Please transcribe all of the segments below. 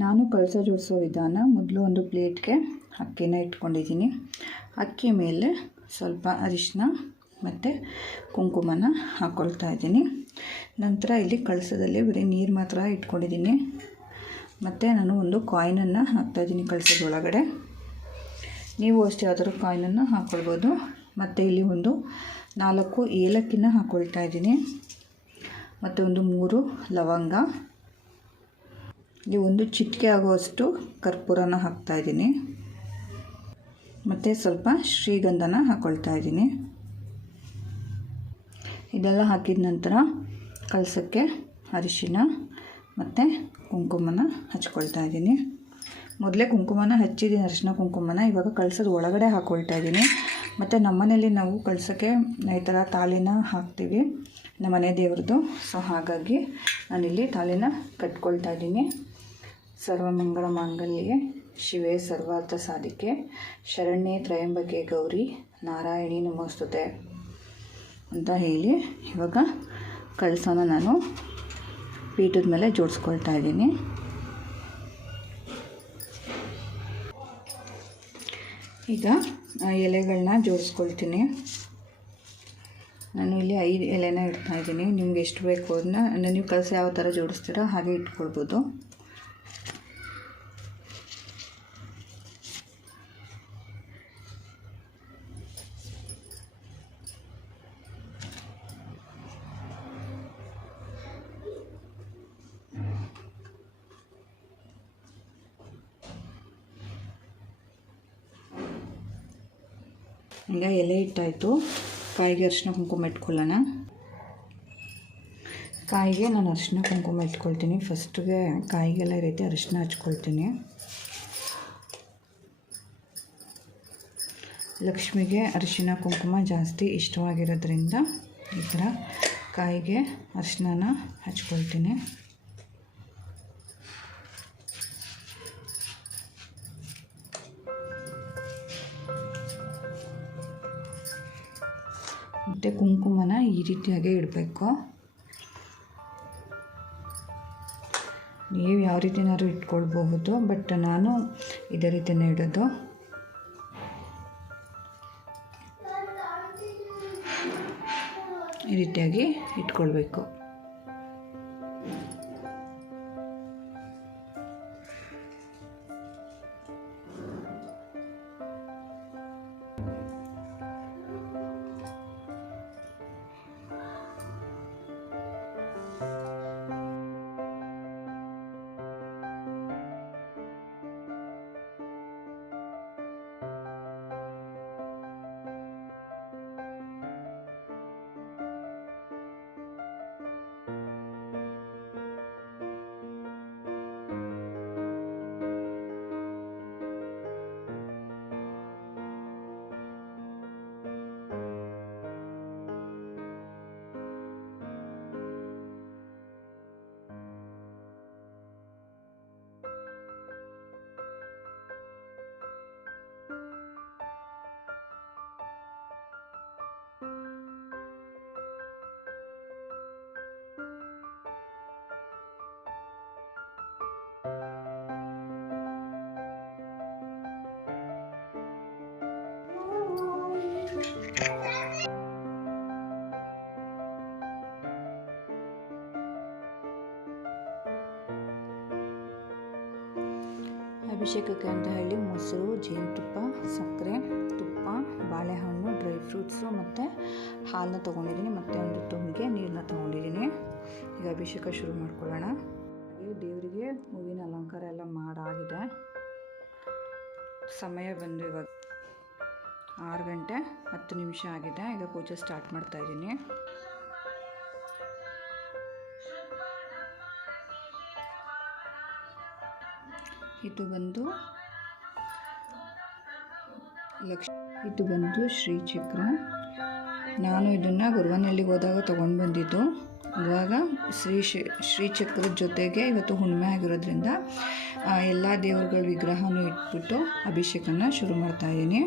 ನಾನು ಕಳಸ ಜೋಡಿಸೋ ವಿಧಾನ. ಮೊದಲು ಒಂದು ಪ್ಲೇಟ್ಗೆ ಅಕ್ಕಿನ ಇಟ್ಕೊಂಡಿದ್ದೀನಿ. ಅಕ್ಕಿ ಮೇಲೆ ಸ್ವಲ್ಪ ಅರಿಶಿನ ಮತ್ತು ಕುಂಕುಮನ ಹಾಕ್ಕೊಳ್ತಾ ಇದ್ದೀನಿ. ನಂತರ ಇಲ್ಲಿ ಕಳಸದಲ್ಲಿ ಬರೀ ನೀರು ಮಾತ್ರ ಇಟ್ಕೊಂಡಿದ್ದೀನಿ. ಮತ್ತು ನಾನು ಒಂದು ಕಾಯಿನನ್ನು ಹಾಕ್ತಾಯಿದ್ದೀನಿ ಕಳಸದೊಳಗಡೆ. ನೀವು ಅಷ್ಟೇ ಯಾವ್ದಾದ್ರು ಕಾಯಿನನ್ನು ಹಾಕ್ಕೊಳ್ಬೋದು. ಮತ್ತು ಇಲ್ಲಿ ಒಂದು 4 ಏಲಕ್ಕಿನ ಹಾಕ್ಕೊಳ್ತಾ ಇದ್ದೀನಿ. ಮತ್ತು ಒಂದು 3 ಲವಂಗ, ಇಲ್ಲಿ ಒಂದು ಚಿಟಿಕೆ ಆಗುವಷ್ಟು ಕರ್ಪೂರನ ಹಾಕ್ತಾಯಿದ್ದೀನಿ. ಮತ್ತು ಸ್ವಲ್ಪ ಶ್ರೀಗಂಧನ ಹಾಕ್ಕೊಳ್ತಾ ಇದ್ದೀನಿ. ಇದೆಲ್ಲ ಹಾಕಿದ ನಂತರ ಕಳಸಕ್ಕೆ ಅರಿಶಿನ ಮತ್ತು ಕುಂಕುಮನ ಹಚ್ಕೊಳ್ತಾ ಇದ್ದೀನಿ. ಮೊದಲೇ ಕುಂಕುಮನ ಹಚ್ಚಿದ್ದೀನಿ, ಅರಿಶಿನ ಕುಂಕುಮನ. ಇವಾಗ ಕಳಸದ ಒಳಗಡೆ ಹಾಕ್ಕೊಳ್ತಾ ಇದ್ದೀನಿ. ಮತ್ತು ನಮ್ಮನೇಲಿ ನಾವು ಕಳಸಕ್ಕೆ ಈ ಥರ ತಾಳಿನ ಹಾಕ್ತೀವಿ, ನಮ್ಮ ಮನೆ ದೇವ್ರದ್ದು. ಸೊ ಹಾಗಾಗಿ ನಾನಿಲ್ಲಿ ತಾಳಿನ ಕಟ್ಕೊಳ್ತಾ ಇದ್ದೀನಿ. ಸರ್ವಮಂಗಳ ಮಾಂಗಲ್ಯೆ ಶಿವೆ ಸರ್ವಾರ್ಥ ಸಾಧಿಕೆ ಶರಣ್ಯೆ ತ್ರಯಂಬಕೆ ಗೌರಿ ನಾರಾಯಣಿ ನಮೋಸ್ತುತೆ ಅಂತ ಹೇಳಿ ಇವಾಗ ಕಳಸನ ನಾನು ಪೀಠದ ಮೇಲೆ ಜೋಡಿಸ್ಕೊಳ್ತಾ ಇದ್ದೀನಿ. ಈಗ ಎಲೆಗಳನ್ನ ಜೋಡಿಸ್ಕೊಳ್ತೀನಿ. ನಾನು ಇಲ್ಲಿ 5 ಎಲೆನ ಇಡ್ತಾಯಿದ್ದೀನಿ. ನಿಮ್ಗೆ ಎಷ್ಟು ಬೇಕು ಅದನ್ನ ನೀವು ಕಳಸ ಯಾವ ಥರ ಜೋಡಿಸ್ತೀರೋ ಹಾಗೆ ಇಟ್ಕೊಳ್ಬೋದು. ಈಗ ಎಲೆ ಇಟ್ಟಾಯಿತು. ಕಾಯಿಗೆ ಅರಿಶಿನ ಕುಂಕುಮ ಇಟ್ಕೊಳ್ಳೋಣ. ಕಾಯಿಗೆ ನಾನು ಅರಿಶಿನ ಕುಂಕುಮ ಇಟ್ಕೊಳ್ತೀನಿ. ಫಸ್ಟಿಗೆ ಕಾಯಿಗೆಲ್ಲ ಈ ರೀತಿ ಅರಿಶಿನ ಹಚ್ಕೊಳ್ತೀನಿ. ಲಕ್ಷ್ಮಿಗೆ ಅರಿಶಿನ ಕುಂಕುಮ ಜಾಸ್ತಿ ಇಷ್ಟವಾಗಿರೋದ್ರಿಂದ ಈ ಥರ ಕಾಯಿಗೆ ಅರಿಶಿನ ಹಚ್ಕೊಳ್ತೀನಿ. ಮತ್ತು ಕುಂಕುಮನ ಈ ರೀತಿಯಾಗಿ ಇಡಬೇಕು. ನೀವು ಯಾವ ರೀತಿನಾದ್ರು ಇಟ್ಕೊಳ್ಬಹುದು, ಬಟ್ ನಾನು ಇದೇ ರೀತಿಯೇ ಇಡೋದು. ಈ ರೀತಿಯಾಗಿ ಇಟ್ಕೊಳ್ಬೇಕು. ಅಭಿಷೇಕಕ್ಕೆ ಅಂತ ಹೇಳಿ ಮೊಸರು, ಜೇನುತುಪ್ಪ, ಸಕ್ಕರೆ, ತುಪ್ಪ, ಬಾಳೆಹಣ್ಣು, ಡ್ರೈ ಫ್ರೂಟ್ಸು ಮತ್ತು ಹಾಲನ್ನ ತೊಗೊಂಡಿದ್ದೀನಿ. ಮತ್ತು ಒಂದು ತುಂಬಿಗೆ ನೀರನ್ನ ತೊಗೊಂಡಿದ್ದೀನಿ. ಈಗ ಅಭಿಷೇಕ ಶುರು ಮಾಡ್ಕೊಳ್ಳೋಣ. ಹಾಗೆ ದೇವರಿಗೆ ಹೂವಿನ ಅಲಂಕಾರ ಎಲ್ಲ ಮಾಡಾಗಿದೆ. ಸಮಯ ಬಂದು ಇವಾಗ 6 ಗಂಟೆ 10 ನಿಮಿಷ ಆಗಿದೆ. ಈಗ ಪೂಜೆ ಸ್ಟಾರ್ಟ್ ಮಾಡ್ತಾಯಿದ್ದೀನಿ. ಇದು ಬಂದು ಶ್ರೀಚಕ್ರ. ನಾನು ಇದನ್ನು ಗುರುವನಹಳ್ಳಿಗೆ ಹೋದಾಗ ತೊಗೊಂಡು ಬಂದಿದ್ದು. ಇವಾಗ ಶ್ರೀಚಕ್ರದ ಜೊತೆಗೆ ಇವತ್ತು ಹುಣ್ಣಿಮೆ ಆಗಿರೋದ್ರಿಂದ ಎಲ್ಲ ದೇವರುಗಳ ವಿಗ್ರಹನೂ ಇಟ್ಬಿಟ್ಟು ಅಭಿಷೇಕನ ಶುರು ಮಾಡ್ತಾಯಿದ್ದೀನಿ.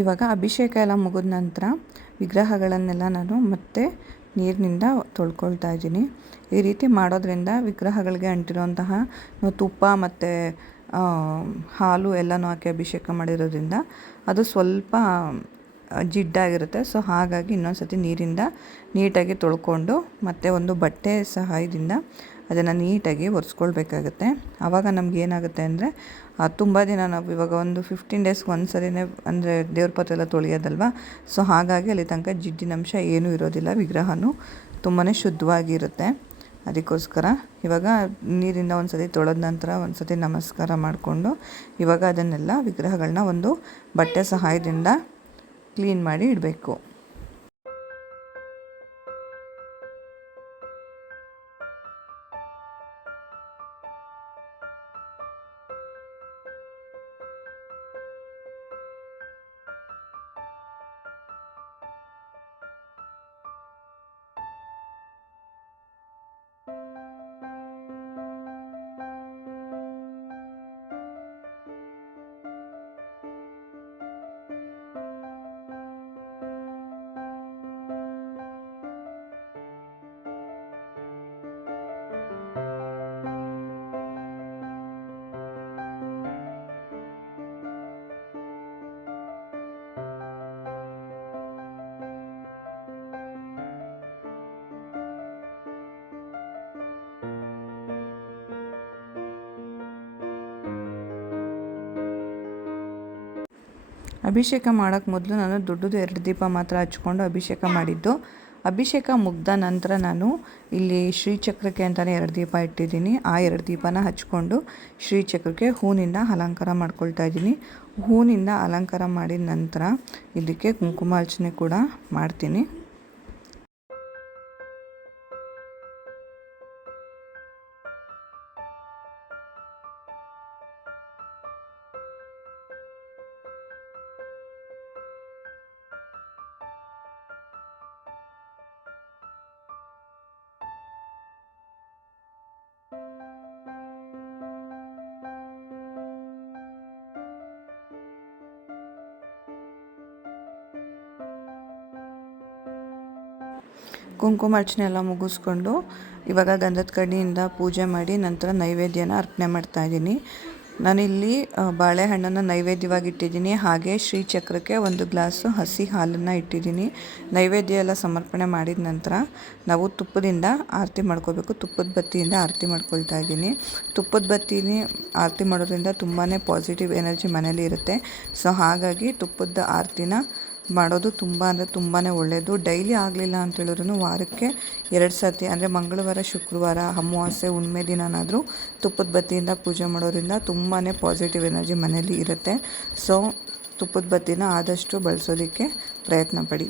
ಇವಾಗ ಅಭಿಷೇಕ ಎಲ್ಲ ಮುಗಿದ ನಂತರ ವಿಗ್ರಹಗಳನ್ನೆಲ್ಲ ನಾನು ಮತ್ತೆ ನೀರಿನಿಂದ ತೊಳ್ಕೊಳ್ತಾ ಇದ್ದೀನಿ. ಈ ರೀತಿ ಮಾಡೋದ್ರಿಂದ ವಿಗ್ರಹಗಳಿಗೆ ಅಂಟಿರುವಂತಹ ತುಪ್ಪ ಮತ್ತು ಹಾಲು ಎಲ್ಲನೂ ಹಾಕಿ ಅಭಿಷೇಕ ಮಾಡಿರೋದ್ರಿಂದ ಅದು ಸ್ವಲ್ಪ ಜಿಡ್ಡಾಗಿರುತ್ತೆ. ಸೊ ಹಾಗಾಗಿ ಇನ್ನೊಂದು ಸತಿ ನೀರಿಂದ ನೀಟಾಗಿ ತೊಳ್ಕೊಂಡು ಮತ್ತು ಒಂದು ಬಟ್ಟೆ ಸಹಾಯದಿಂದ ಅದನ್ನು ನೀಟಾಗಿ ಒರೆಸ್ಕೊಳ್ಬೇಕಾಗುತ್ತೆ. ಆವಾಗ ನಮ್ಗೆ ಏನಾಗುತ್ತೆ ಅಂದರೆ ತುಂಬ ದಿನ ನಾವು ಇವಾಗ ಒಂದು 15 ಡೇಸ್ಗೆ ಒಂದು ಸರಿನೇ ಅಂದರೆ ದೇವ್ರ ಪಾತ್ರೆ ಎಲ್ಲ ತೊಳೆಯೋದಲ್ವ. ಸೊ ಹಾಗಾಗಿ ಅಲ್ಲಿ ತನಕ ಜಿಡ್ಡಿನಂಶ ಏನೂ ಇರೋದಿಲ್ಲ, ವಿಗ್ರಹನೂ ತುಂಬಾ ಶುದ್ಧವಾಗಿರುತ್ತೆ. ಅದಕ್ಕೋಸ್ಕರ ಇವಾಗ ನೀರಿಂದ ಒಂದು ಸತಿ ತೊಳೆದ ನಂತರ ಒಂದು ಸತಿ ನಮಸ್ಕಾರ ಮಾಡಿಕೊಂಡು ಇವಾಗ ಅದನ್ನೆಲ್ಲ ವಿಗ್ರಹಗಳನ್ನ ಒಂದು ಬಟ್ಟೆ ಸಹಾಯದಿಂದ ಕ್ಲೀನ್ ಮಾಡಿ ಇಡಬೇಕು. ಅಭಿಷೇಕ ಮಾಡೋಕ್ಕೆ ಮೊದಲು ನಾನು ದೊಡ್ಡದು 2 ದೀಪ ಮಾತ್ರ ಹಚ್ಕೊಂಡು ಅಭಿಷೇಕ ಮಾಡಿದ್ದು. ಅಭಿಷೇಕ ಮುಗ್ದ ನಂತರ ನಾನು ಇಲ್ಲಿ ಶ್ರೀಚಕ್ರಕ್ಕೆ ಅಂತಲೇ 2 ದೀಪ ಇಟ್ಟಿದ್ದೀನಿ. ಆ 2 ದೀಪನ ಹಚ್ಕೊಂಡು ಶ್ರೀಚಕ್ರಕ್ಕೆ ಹೂವಿನಿಂದ ಅಲಂಕಾರ ಮಾಡ್ಕೊಳ್ತಾ ಇದ್ದೀನಿ. ಹೂವಿನಿಂದ ಅಲಂಕಾರ ಮಾಡಿದ ನಂತರ ಇದಕ್ಕೆ ಕುಂಕುಮಾರ್ಚನೆ ಕೂಡ ಮಾಡ್ತೀನಿ. ಕುಂಕುಮಾರ್ಚನೆ ಎಲ್ಲ ಮುಗಿಸ್ಕೊಂಡು ಇವಾಗ ಗಂಧದ ಕಡ್ಡಿಯಿಂದ ಪೂಜೆ ಮಾಡಿ ನಂತರ ನೈವೇದ್ಯನ ಅರ್ಪಣೆ ಮಾಡ್ತಾಯಿದ್ದೀನಿ. ನಾನಿಲ್ಲಿ ಬಾಳೆಹಣ್ಣನ್ನು ನೈವೇದ್ಯವಾಗಿ ಇಟ್ಟಿದ್ದೀನಿ. ಹಾಗೆ ಶ್ರೀಚಕ್ರಕ್ಕೆ 1 ಗ್ಲಾಸು ಹಸಿ ಹಾಲನ್ನು ಇಟ್ಟಿದ್ದೀನಿ. ನೈವೇದ್ಯ ಎಲ್ಲ ಸಮರ್ಪಣೆ ಮಾಡಿದ ನಂತರ ನಾವು ತುಪ್ಪದಿಂದ ಆರತಿ ಮಾಡ್ಕೋಬೇಕು. ತುಪ್ಪದ ಬತ್ತಿಯಿಂದ ಆರತಿ ಮಾಡ್ಕೊಳ್ತಾ ಇದ್ದೀನಿ. ತುಪ್ಪದ ಬತ್ತಿನೇ ಆರತಿ ಮಾಡೋದ್ರಿಂದ ತುಂಬಾ ಪಾಸಿಟಿವ್ ಎನರ್ಜಿ ಮನೇಲಿ ಇರುತ್ತೆ. ಸೊ ಹಾಗಾಗಿ ತುಪ್ಪದ ಆರತಿನ ಮಾಡೋದು ತುಂಬಾ ಒಳ್ಳೆಯದು. ಡೈಲಿ ಆಗಲಿಲ್ಲ ಅಂತ ಹೇಳಿದ್ರು ವಾರಕ್ಕೆ 2 ಸತಿ ಅಂದರೆ ಮಂಗಳವಾರ, ಶುಕ್ರವಾರ, ಅಮಾವಾಸ್ಯೆ, ಹುಣ್ಣಿಮೆ ದಿನನಾದರೂ ತುಪ್ಪದ ಬತ್ತಿಯಿಂದ ಪೂಜೆ ಮಾಡೋದ್ರಿಂದ ತುಂಬಾ ಪಾಸಿಟಿವ್ ಎನರ್ಜಿ ಮನೇಲಿ ಇರುತ್ತೆ. ಸೊ ತುಪ್ಪದ ಬತ್ತಿನ ಆದಷ್ಟು ಬಳಸೋದಕ್ಕೆ ಪ್ರಯತ್ನ ಪಡಿ.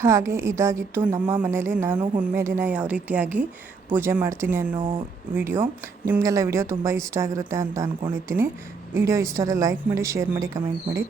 ಹಾಗೆ ಇದಾಗಿತ್ತು ನಮ್ಮ ಮನೇಲಿ ನಾನು ಹುಣ್ಣಿಮೆ ದಿನ ಯಾವ ರೀತಿಯಾಗಿ ಪೂಜೆ ಮಾಡ್ತೀನಿ ಅನ್ನೋ ವಿಡಿಯೋ. ನಿಮಗೆಲ್ಲ ವಿಡಿಯೋ ತುಂಬ ಇಷ್ಟ ಆಗಿರುತ್ತೆ ಅಂತ ಅಂದ್ಕೊಂಡಿದ್ದೀನಿ. ವಿಡಿಯೋ ಇಷ್ಟ ಆದರೆ ಲೈಕ್ ಮಾಡಿ, ಶೇರ್ ಮಾಡಿ, ಕಮೆಂಟ್ ಮಾಡಿ.